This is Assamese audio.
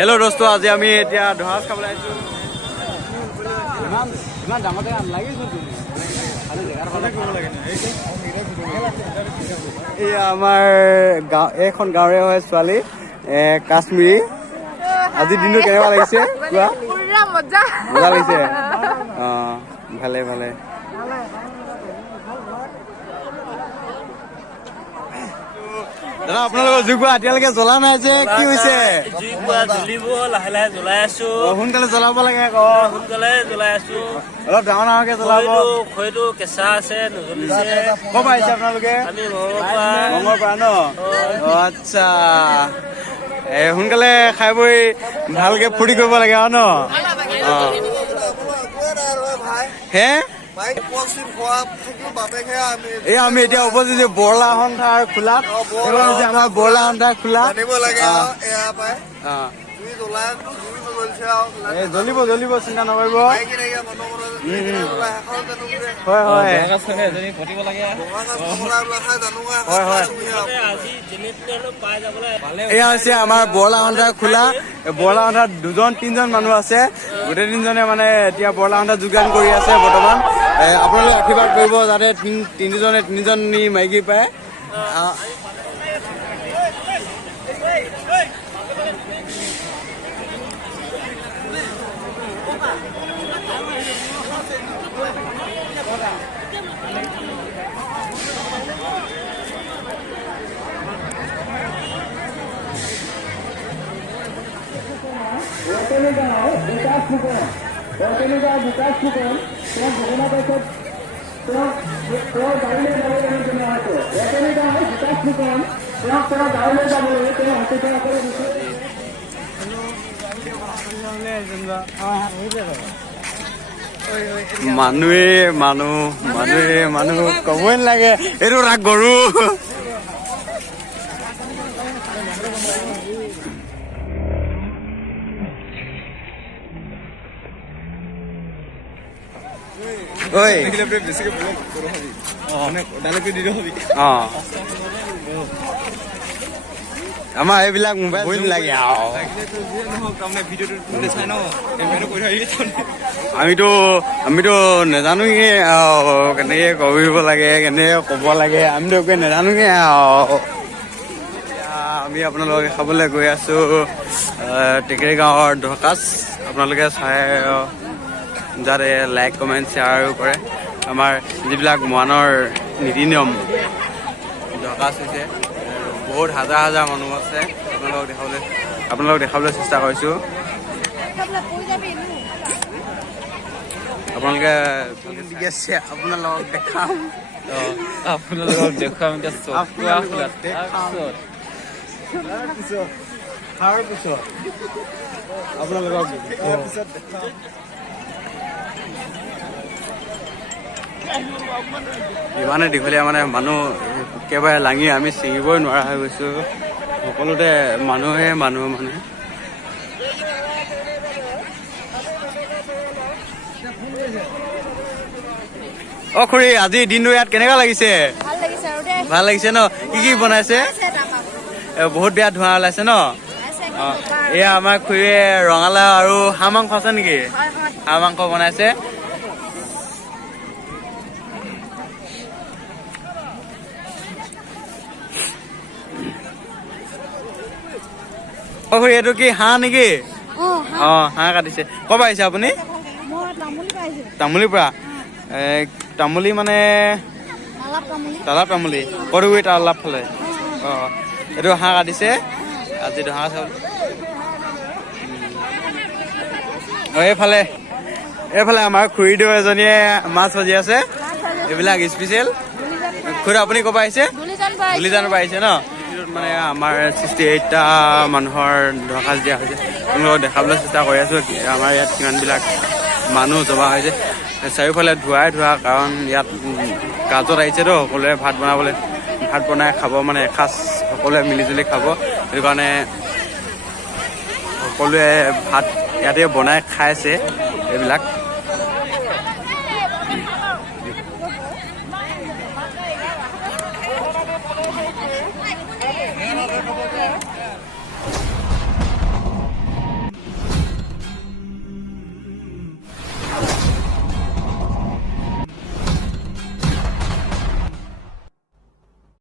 হেল্ল' দোস্ত, আজি আমি এতিয়া ধৰাজ খাবলৈ আহিছোঁ। ইমান দামতে লাগিছিল এই আমাৰ গাঁও, এইখন গাঁৱৰে হয় ছোৱালী কাশ্মীৰী। আজি দিনটো কেনেকুৱা লাগিছে কোৱা? মজা লাগিছে। অঁ ভালে ভালে। দাদা আপোনালোকৰ জুই কোৱা এতিয়ালৈকে জ্বলা নাই যে, কি হৈছে? জুই কোৱা জ্বলিব, লাহে লাহে জ্বলাই আছো। সোনকালে জ্বলাব লাগে আকৌ। সোনকালে জ্বলাই আছো। অলপ ডাঙৰ ডাঙৰকে জ্বলাব। খৰিটো কেঁচা আছে, নজ্বলিছে। ক'ৰ পৰা আহিছে আপোনালোকে? আমি মঙৰ পৰা ন? আচ্ছা, সোনকালে খাই বৈ ভালকে ফূৰ্তি কৰিব লাগে আৰু ন? হে এই আমি এতিয়া উপস্থিত বৰলা সন্থাৰ খোলাত। আমাৰ বৰলা সন্থাৰ খোলা জ্বলিব জ্বলিব, চিন্তা নকৰিব। হয় হয় এয়া হৈছে আমাৰ বৰলা সন্থাৰ খোলা। বৰলা সন্থাত 2-3জন মানুহ আছে। গোটেই তিনিজনে মানে এতিয়া বৰলা সন্থাত যোগদান কৰি আছে বৰ্তমান। আপোনালোকে আশীৰ্বাদ কৰিব যাতে তিনিজনী মাইকী পায়। মানুহে মানুহ কবই নালাগে, এইটো ৰাগ গৰু। আমাৰ এইবিলাক মোবাইল লাগে আৰু আমিতো নেজানোগে আৰু কেনেকে কৰিব লাগে, কেনেকে ক'ব লাগে, আমিতো একোৱে নেজানোগে আৰু। আমি আপোনালোকে খাবলৈ গৈ আছো টেকেৰী গাঁৱৰ ধকাজ। আপোনালোকে চাই যাতে লাইক কমেণ্ট শ্বেয়াৰ কৰে। আমাৰ যিবিলাক মৰাণৰ নীতি নিয়ম ধকাজ হৈছে, বহুত হাজাৰ হাজাৰ মানুহ আছে। আপোনালোকক দেখাবলৈ চেষ্টা কৰিছোঁ। আপোনালোকে দেখাম ইমানে দীঘলীয়া মানে মানুহ একেবাৰে লাঙি আমি ছিঙিবই নোৱাৰা হৈ গৈছো। সকলোতে মানুহে মানে খুৰী আজি দিনটো ইয়াত কেনেকুৱা লাগিছে? ভাল লাগিছে ন? কি বনাইছে? বহুত বেয়া ধোঁৱা ওলাইছে ন? এয়া আমাৰ খুৰীয়ে ৰঙালাও আৰু হাঁহ মাংস আছে নেকি? হাঁহ মাংস বনাইছে। খুৰী এইটো কি হাঁহ নেকি? হাঁহ কাটিছে। ক'ৰ পৰা আহিছে আপুনি? তামুলীৰ পৰা। তামুলী মানে তালাপ তামুলী কদুগুৰি তালাপ ফালে। এইটো হাঁহ কাটিছে আজি হাঁহ চাউল। এইফালে আমাৰ খুৰীদেউ এজনীয়ে মাছ ভাজি আছে। এইবিলাক স্পেচিয়েল। খুৰী আপুনি ক'ৰ পৰা আহিছে? গুলিজানৰ পৰা আহিছে ন? মানে আমাৰ 68টা মানুহৰ ধকাজ দিয়া হৈছে। আপোনালোকক দেখাবলৈ চেষ্টা কৰি আছো আমাৰ ইয়াত কিমানবিলাক মানুহ জমা হৈছে। চাৰিওফালে ধোঁৱা, কাৰণ ইয়াত কাজত আহিছেতো সকলোৱে ভাত বনাই খাব, মানে এসাঁজ সকলোৱে মিলিজুলি খাব। সেইটো কাৰণে সকলোৱে ভাত ইয়াতে বনাই খাইছে এইবিলাক।